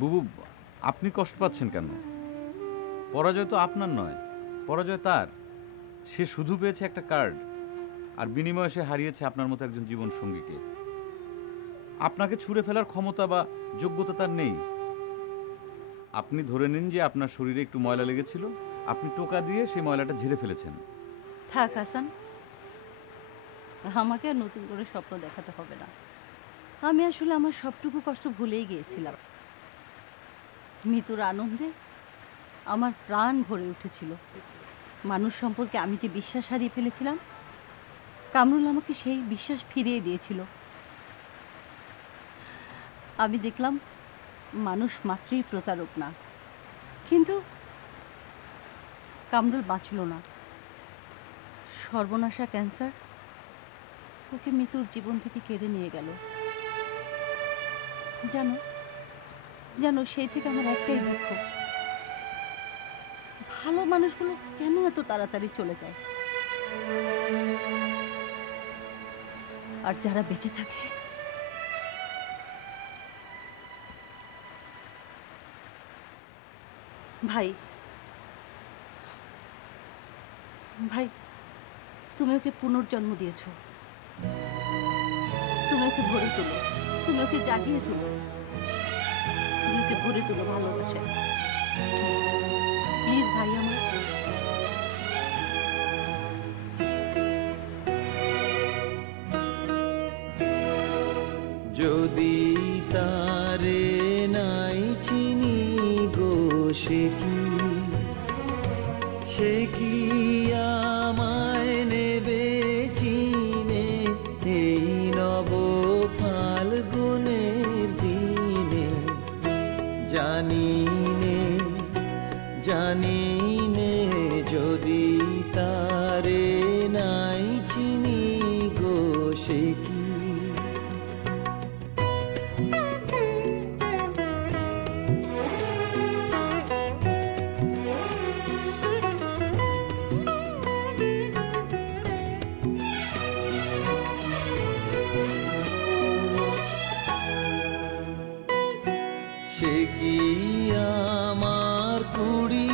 বুবু, আপনি কষ্ট পাচ্ছেন কেন? পরাজয় তো আপনার নয়, পরাজয় তার। সে শুধু পেয়েছে একটা কার্ড, আর বিনিময়ে সে হারিয়েছে আপনার মতো একজন জীবন সঙ্গীকে। আপনাকে ছুঁড়ে ফেলার ক্ষমতা বা যোগ্যতা তার নেই। আপনি ধরে নিন যে আপনার শরীরে একটু ময়লা লেগেছিল, আপনি টোকা দিয়ে সেই ময়লাটা ঝেড়ে ফেলেছেন। থাক হাসান, আমাকে আর নতুন করে স্বপ্ন দেখাতে হবে না। আমি আসলে আমার সবটুকু কষ্ট ভুলেই গিয়েছিলাম। মৃত্যুর আনন্দে আমার প্রাণ ভরে উঠেছিল। মানুষ সম্পর্কে আমি যে বিশ্বাস হারিয়ে ফেলেছিলাম, কামরুল আমাকে সেই বিশ্বাস ফিরিয়ে দিয়েছিল। আমি দেখলাম মানুষ মাত্রই প্রতারক না। কিন্তু কামরুল বাঁচল না। সর্বনাশা ক্যান্সার ওকে মৃত্যুর জীবন থেকে কেড়ে নিয়ে গেল। জানো জানো সেই থেকে আমার একটাই দুঃখ, ভালো মানুষগুলো কেন এত তাড়াতাড়ি চলে যায়, আর যারা বেঁচে থাকে ভাই ভাই তুমি ওকে পুনর্জন্ম দিয়েছো। তুমি ওকে ভরে তোলো, তুমি ওকে জাগিয়ে তোলো, তুমি ওকে ভরে তোলো ভালোবাসায়। প্লিজ ভাই আমার। যদি তারে নাই চিনি গো, সে কি আমায় নেবে চিনে এই নব ফাল্গুনের দিনে? জানিনে যদি তারে নাই চিনি গো, সে কি আমার কুড়ি